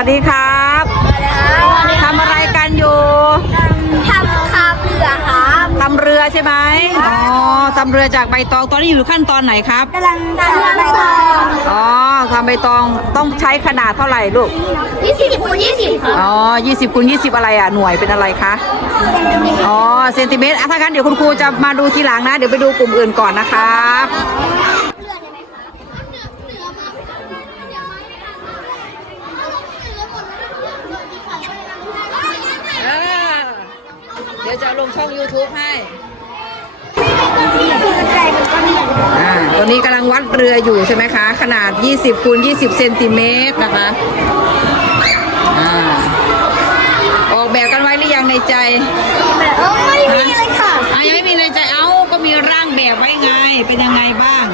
วัสดีครับทำอะไรกันอยู่ทำคาเรือครับทำเรือใช่ไหมอ๋อทำเรือจากใบตองตอนนี้อยู่ขั้นตอนไหนครับกำลังทำใบตองอ๋อทำใบตองต้องใช้ขนาดเท่าไหร่ลูกยี่สิบคูณยี่สิบครับอ๋อ20คูณ20 อะไรอะหน่วยเป็นอะไรคะอ๋อเซนติเมตรอะถ้างั้นเดี๋ยวคุณครูจะมาดูทีหลังนะ เดี๋ยวไปดูกลุ่มอื่นก่อนนะครับ YouTube ให้อ่าตัวนี้กำลังวัดเรืออยู่ใช่ไหมคะ ขนาด 20คูณ20เซนติเมตรนะคะอ่าออกแบบกันไว้หรือยังในใจเออไม่มีเลยค่ะอะยังไม่มีในใจเอ้าก็มีร่างแบบไว้ไง เป็นยังไงบ้าง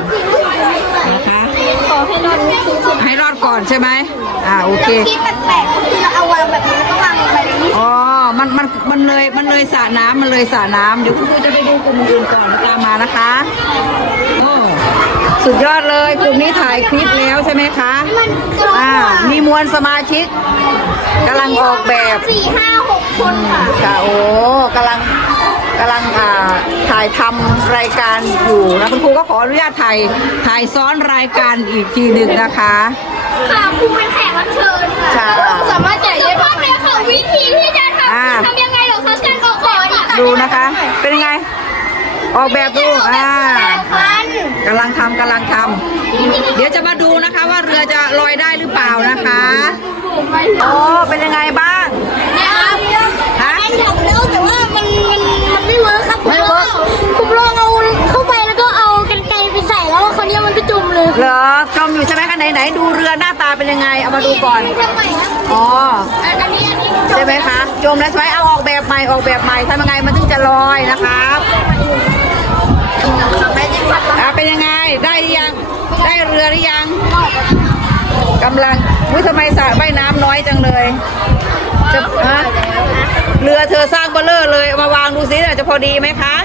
ให้รอดคิดให้รอดก่อนใช่ไหมอ่าโอเคคิดแปลกๆก็คือเราเอาวางแบบนี้แล้วก็วางลงไปในนี้อ๋อ มันมันมันเลยมันเลยสระน้ำมันเลยสระน้ำเดี๋ยวคุณครูจะไปดูกลุ่มอื่นก่อนตามมานะคะโอ้สุดยอดเลยกลุ่มนี้ถ่ายคลิปแล้วใช่ไหมคะมันกลมอ่ามีมวลสมาชิกกำลังออกแบบ สี่ห้าหกคนค่ะ ค่ะโอ้กำลังกำลังอ่าถ่ายทำรายการอยู่นะคุณครูก็ขออนุญาตถ่ายถ่ายซ้อนรายการอีกทีหนึ่งนะคะค่ะครูเป็นแขกรับเชิญค่ะค่ะสามารถจ่ายได้บ้างเลยค่ะวิธีที่จะทอ่าำทำยังไงเหรอคะการออกแบบดูนะคะ เป็นยังไง ออกแบบดูอ่าพันกำลังทำกำลังทำเดี๋ยวจะมาดูนะคะว่าเรือจะลอยได้หรือเปล่านะคะโอ้เป็นยังไงบ้าง เลยเหรอจมอยู่ใช่ไหมคะไหนไหนๆดูเรือหน้าตาเป็นยังไง เอามาดูก่อนทำไมครับอ๋อ อันนี้อันนี้ใช่ไหมคะ จมแล้วใช่ไหมเอาออกแบบใหม่ออกแบบใหม่ทำยังไงมันถึงจะลอยนะครับอะเป็นยังไง ได้หรือยัง ได้เรือหรือยังกำลังอุ้ยทำไมสระว่ายน้ำน้อยจังเลยจะฮะเรือเธอสร้างเบลเลอร์เลยเอามาวางดูซิจะพอดีไหมคะ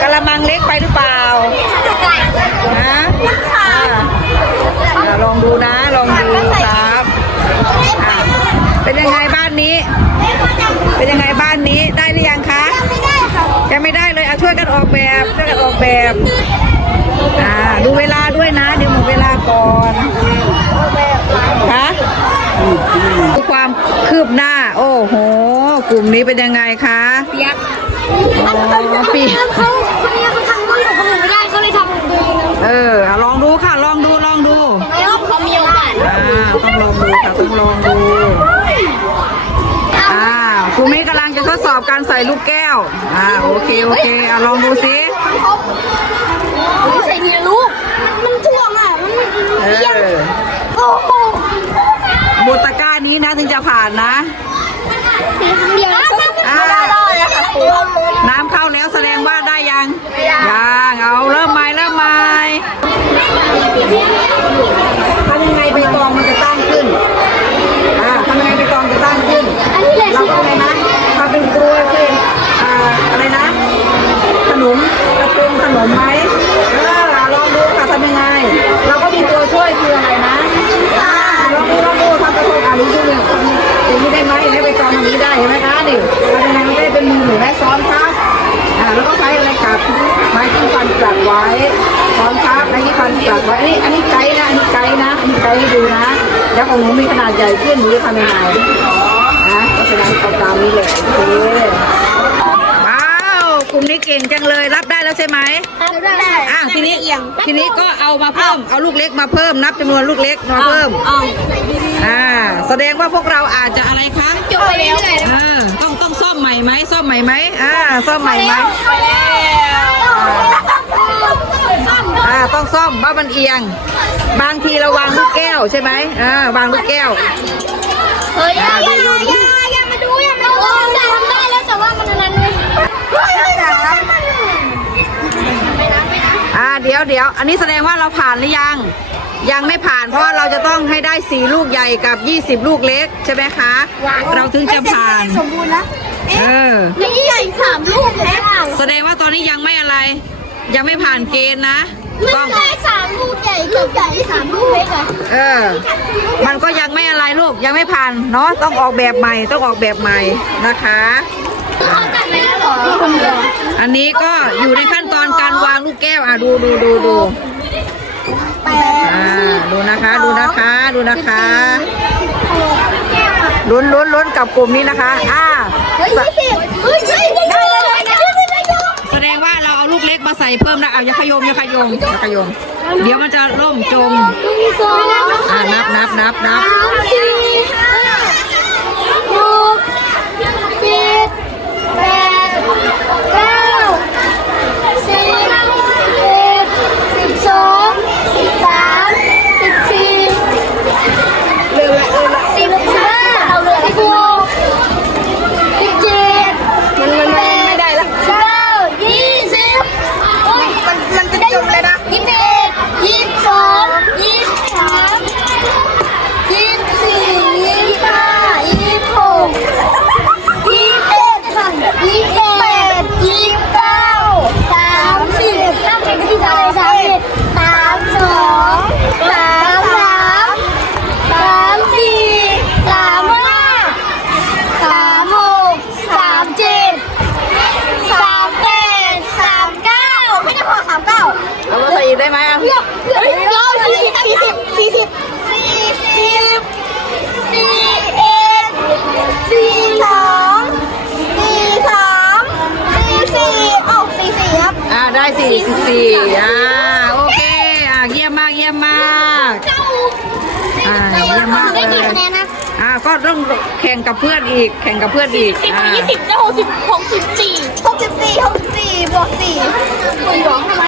กระมังเล็กไปหรือเปล่าฮะอะ อะลองดูนะ ลองดูครับอะเป็นยังไงบ้านนี้ เป็นยังไงบ้านนี้ได้หรือยังคะไม่ได้ครับยังไม่ได้เลยเอาช่วยกันออกแบบช่วยกันออกแบบอ่าดูเวลาด้วยนะ เดี๋ยวหมดเวลาก่อนคะดูความคืบหน้า โอ้โห กลุ่มนี้เป็นยังไงคะเปียกอ๋อปีเขาคนนี้เขาทำรุ่นของคนอื่นไม่ได้เขาเลยทำตัวเองเอออะลองดูค่ะ ลองดูลองดู แล้วเขามีโอกาส อ่าต้อง ลองดูค่ะต้องลองดู อ่ากลุ่มนี้กำลังจะทดสอบการใส่ลูกแก้ว อ่าโอเคโอเคอะลองดูสิใส่ทีละลูก มันท่วงอะ มันเอยังอโอ้โหบทตะกร้านี้นะถึงจะผ่านนะเดี๋ยวก็ไม่ได้แล้วค่ะครูน้ำเข้าแล้วแสดงว่าได้ยัง ยัง เอาเริ่มใหม่เริ่มใหม่ นจัดไว้อันนี้อันนี้ไกด์นะ อันนี้ไกด์นะ อันนี้ไกด์ให้ดูนะ แล้วของหนูมีขนาดใหญ่ขึ้นหนูจะทำยังไงนะเพราะฉะนั้นเอาตามนี้เลยโอเคว้าวกลุ่มนี้เก่งจังเลยรับได้แล้วใช่ไหมได้อะทีนี้ทีนี้ก็เอามาเพิ่ม เอาลูกเล็กมาเพิ่มนับจำนวนลูกเล็กมาเพิ่มอ่าแสดงว่าพวกเราอาจจะอะไรคะจบไปแล้วอ่าต้องต้องซ่อมใหม่ไหมซ่อมใหม่ไหมอ่าซ่อมใหม่ไหมอ่า ต้องซ่อมว่ามันเอียง บางทีเราวางลูกแก้วใช่ไหมอ่าวางลูกแก้ว เฮ้ยอย่าอย่าอย่ามาดูอย่ามาดูทำได้แล้วแต่ว่ามันนั้นเลยไม่นะไม่นะอ่าเดี๋ยวเดี๋ยวอันนี้แสดงว่าเราผ่านหรือยัง ยังไม่ผ่านเพราะเราจะต้องให้ได้สี่ลูกใหญ่กับ20ลูกเล็กใช่ไหมคะ เราถึงจะผ่านสมบูรณ์นะเออนี่ใหญ่สามลูกแล้วแสดงว่าตอนนี้ยังไม่อะไร ยังไม่ผ่านเกณฑ์นะ มันได้สามลูกใหญ่กับใหญ่สามลูกเล็กอะเออ มันก็ยังไม่อะไรลูกยังไม่ผ่านเนาะต้องออกแบบใหม่ต้องออกแบบใหม่นะคะ เขาตัดไปแล้วเหรอคนเดียวอันนี้ก็อยู่ในขั้นตอนการวางลูกแก้วอะดูดูดูดูแปดอ่าดูนะคะ ดูนะคะดูนะคะลุ้นลุ้นลุ้นกับกลุ่มนี้นะคะ อ่า เฮ้ยยี่สิบเฮ้ยได้ได้ได้ได้ได้ได้แสดงว่าเราเอา ลูกเล็กมาใส่เพิ่มนะเอาอย่าขยมอย่าขยมอย่าขยม เดี๋ยวมันจะล่มจมอ่านับนับนับนับสี่ห้าหกเจ็ดแปดเก้าสิบเอ็ดสิบสองสิบสามสิบสี่สิบห้าสิบหกสิบเจ็ดมันมันไม่ได้ละเก้ายี่สิบมันมันจะจมเลยนะยี่สิบเอ็ดยี่สิบสองยี่สิบสาม ยี่สิบสี่ยี่สิบห้ายี่สิบหกยี่สิบเอ็ดยี่สิบแปดยี่สิบเก้าสามสิบสามสิบที่สามสามสิบสามสองสามสามสามสี่สามห้าสามหกสามเจ็ดสามแปดสามเก้าไม่ได้พอสามเก้า เอามาใส่อีก ได้ไหมอะเลือกเลือกเลือกสี่สิบสี่สิบสี่สิบสี่เอ็ดสี่สองสี่สามสี่สี่เอ้สี่สี่ครับอ่าได้สี่สี่อ่าโอเคอ่าเยี่ยมมากเยี่ยมมากเจ้าอ่าเยี่ยมมากเลกี่ยคะแนนนะอ่าก็ต้องแข่งกับเพื่อนอีก แข่งกับเพื่อนอีกสิบยี่สิบได้หกสิบหกสิบสี่หกสิบสี่หกสิบสี่บวกสี่คุณหวงทำไม